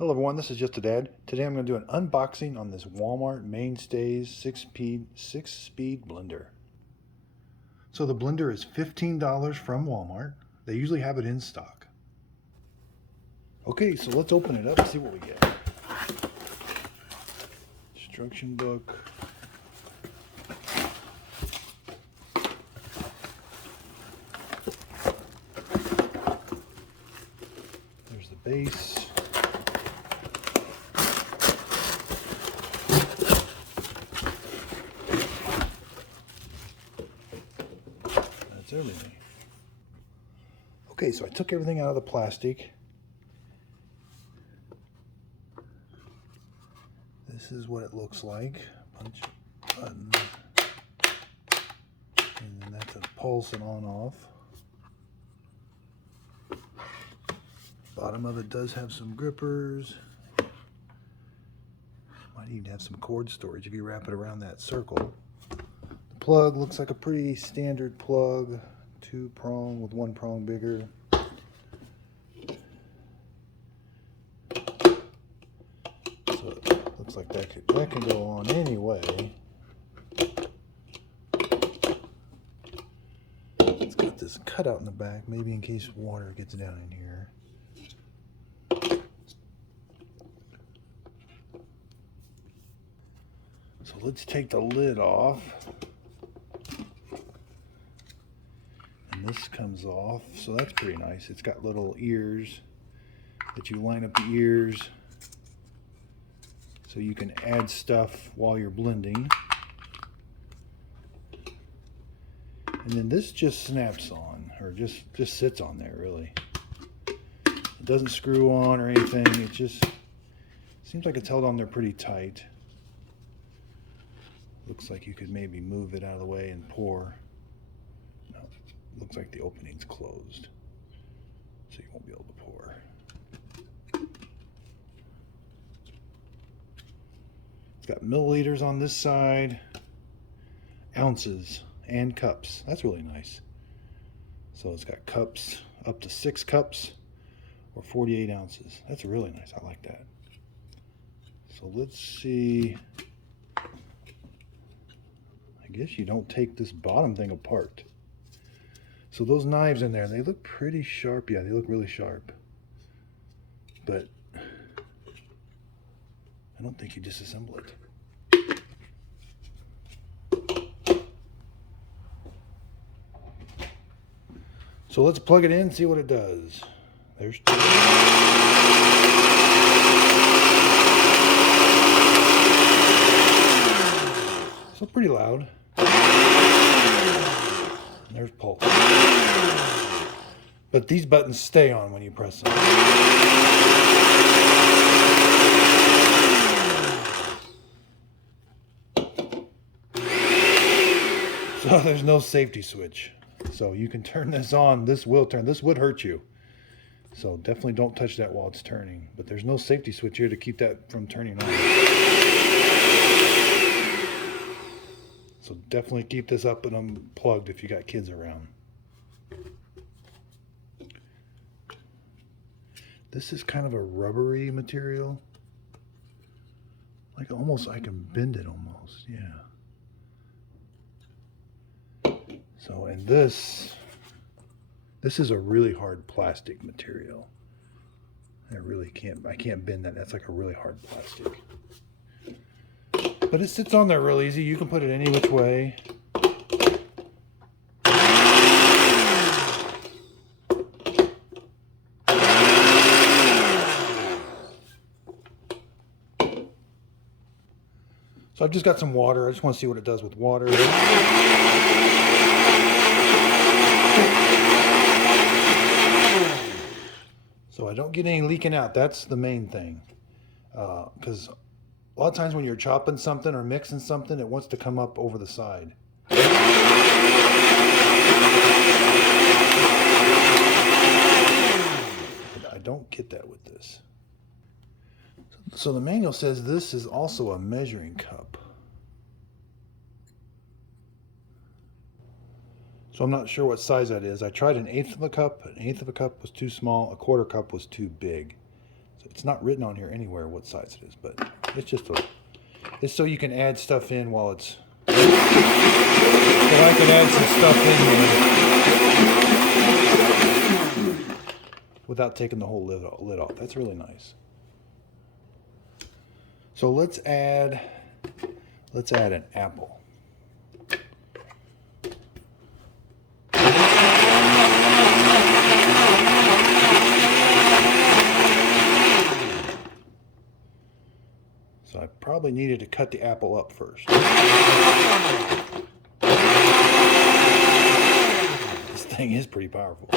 Hello everyone, this is Just a Dad. Today I'm going to do an unboxing on this Walmart Mainstays 6-speed blender. So the blender is $15 from Walmart. They usually have it in stock. Okay, so let's open it up and see what we get. Instruction book. There's the base. That's everything. Okay, so I took everything out of the plastic. This is what it looks like. Punch button. And then that's a pulse and on off. Bottom of it does have some grippers. Might even have some cord storage if you wrap it around that circle. The plug looks like a pretty standard plug. 2-prong with 1 prong bigger. So it looks like that can go on anyway. It's got this cutout in the back, maybe in case water gets down in here. So let's take the lid off. And this comes off, so that's pretty nice. It's got little ears that you line up the ears so you can add stuff while you're blending. And then this just snaps on, or just sits on there, really. It doesn't screw on or anything. It just seems like it's held on there pretty tight. Looks like you could maybe move it out of the way and pour. No, looks like the opening's closed, so you won't be able to pour. It's got milliliters on this side, ounces, and cups. That's really nice. So it's got cups up to 6 cups or 48 ounces. That's really nice. I like that. So let's see. I guess you don't take this bottom thing apart. So those knives in there, they look pretty sharp. Yeah, they look really sharp. But I don't think you disassemble it. So let's plug it in and see what it does. There's two. So pretty loud. There's pulse. But these buttons stay on when you press them. So there's no safety switch. So you can turn this on. This will turn. This would hurt you. So definitely don't touch that while it's turning. But there's no safety switch here to keep that from turning on. So definitely keep this up and unplugged if you got kids around. This is kind of a rubbery material. Like almost, I can bend it almost, yeah. So, and this is a really hard plastic material. I can't bend that. That's like a really hard plastic. But it sits on there real easy. You can put it any which way. So I've just got some water. I just want to see what it does with water. So I don't get any leaking out. That's the main thing. Because a lot of times when you're chopping something or mixing something, it wants to come up over the side. I don't get that with this. So the manual says this is also a measuring cup. So I'm not sure what size that is. I tried 1/8 of a cup. 1/8 of a cup was too small. 1/4 cup was too big. It's not written on here anywhere what size it is, but it's just it's so you can add stuff in while it's. So I can add some stuff in here without taking the whole lid off. That's really nice. So let's add an apple. So I probably needed to cut the apple up first. This thing is pretty powerful.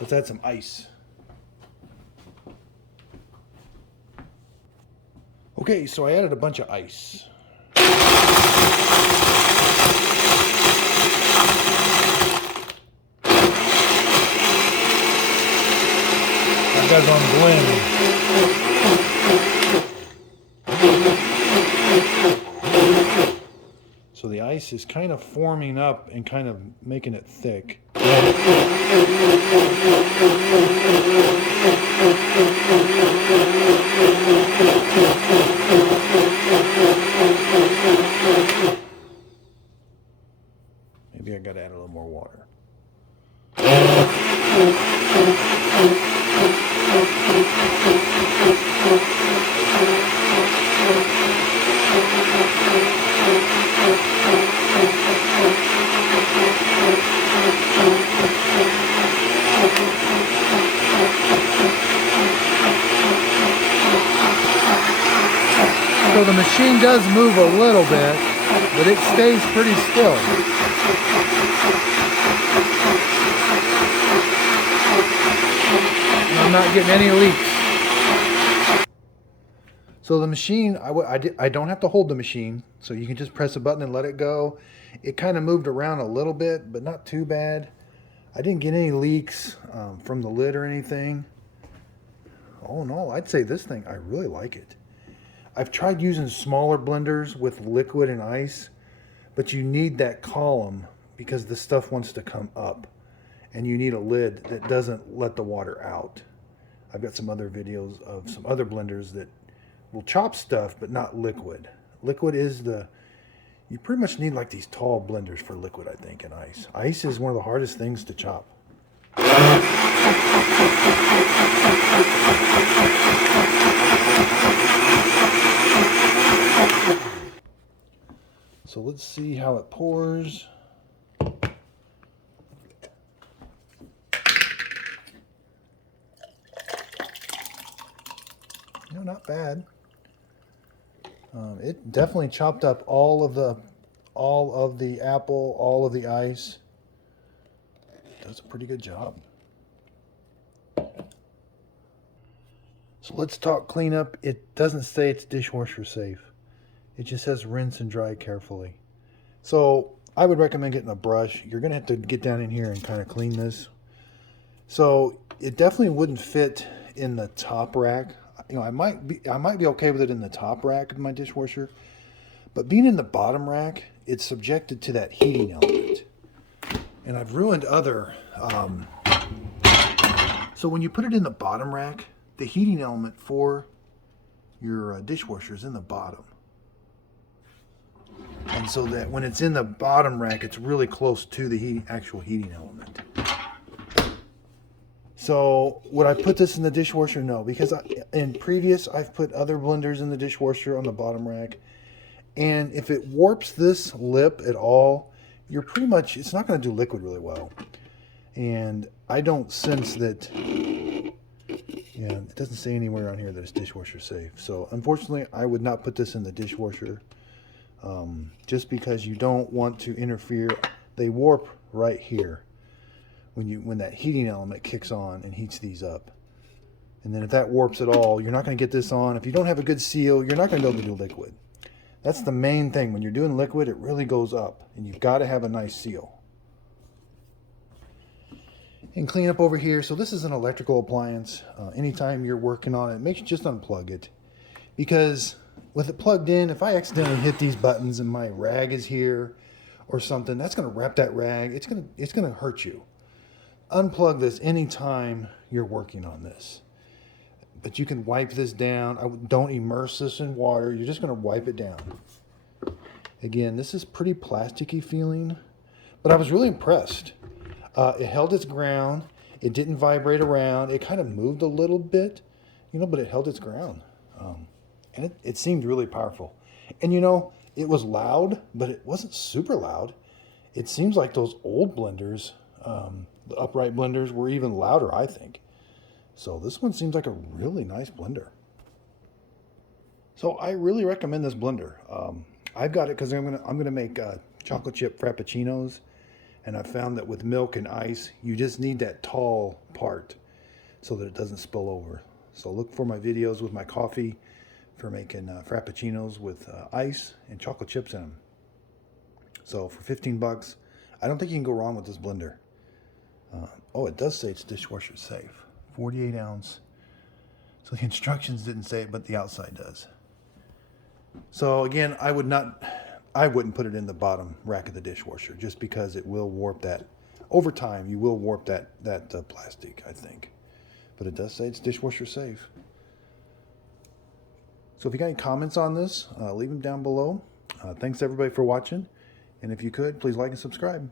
Let's add some ice. Okay, so I added a bunch of ice. That guy's on blend. So the ice is kind of forming up and kind of making it thick. Maybe I gotta add a little more water. So the machine does move a little bit, but it stays pretty still. I'm not getting any leaks. So the machine, I don't have to hold the machine, so you can just press a button and let it go. It kind of moved around a little bit, but not too bad. I didn't get any leaks from the lid or anything. All in all, I'd say this thing, I really like it. I've tried using smaller blenders with liquid and ice, but you need that column because the stuff wants to come up, and you need a lid that doesn't let the water out. I've got some other videos of some other blenders that will chop stuff, but not liquid. Liquid is you pretty much need like these tall blenders for liquid, I think, and ice. Ice is one of the hardest things to chop. So let's see how it pours. No, not bad. It definitely chopped up all of the apple, all of the ice. Does a pretty good job. So let's talk cleanup. It doesn't say it's dishwasher safe. It just says rinse and dry carefully. So I would recommend getting a brush. You're going to have to get down in here and kind of clean this. So it definitely wouldn't fit in the top rack. You know, I might be okay with it in the top rack of my dishwasher, but being in the bottom rack, it's subjected to that heating element. And I've ruined other. So when you put it in the bottom rack, the heating element for your dishwasher is in the bottom. And so that when it's in the bottom rack, it's really close to the actual heating element. So would I put this in the dishwasher? No, because I've put other blenders in the dishwasher on the bottom rack. And if it warps this lip at all, it's not going to do liquid really well. And I don't sense that, it doesn't say anywhere on here that it's dishwasher safe. So unfortunately, I would not put this in the dishwasher. Just because you don't want to interfere. They warp right here when that heating element kicks on and heats these up. And then if that warps at all, you're not going to get this on. If you don't have a good seal, you're not going to be able to do liquid. That's the main thing. When you're doing liquid, it really goes up, and you've got to have a nice seal. And clean up over here. So this is an electrical appliance. Anytime you're working on it, make sure just unplug it, because with it plugged in, if I accidentally hit these buttons and my rag is here or something, that's going to wrap that rag. It's going to hurt you. Unplug this anytime you're working on this. But you can wipe this down. Don't immerse this in water. You're just going to wipe it down. Again, this is pretty plasticky feeling, but I was really impressed. It held its ground. It didn't vibrate around. It kind of moved a little bit, you know, but it held its ground. And it seemed really powerful. And, you know, it was loud, but it wasn't super loud. It seems like those old blenders, the upright blenders, were even louder, I think. So this one seems like a really nice blender. So I really recommend this blender. I've got it because I'm gonna make chocolate chip frappuccinos, and I found that with milk and ice, you just need that tall part so that it doesn't spill over. So look for my videos with my coffee for making frappuccinos with ice and chocolate chips in them. So for 15 bucks, I don't think you can go wrong with this blender. Oh, it does say it's dishwasher safe. 48 ounce. So the instructions didn't say it, but the outside does. So again, I wouldn't put it in the bottom rack of the dishwasher just because it will warp that. Over time, you will warp that plastic, I think. But it does say it's dishwasher safe. So if you got any comments on this, leave them down below. Thanks everybody for watching. And if you could, please like and subscribe.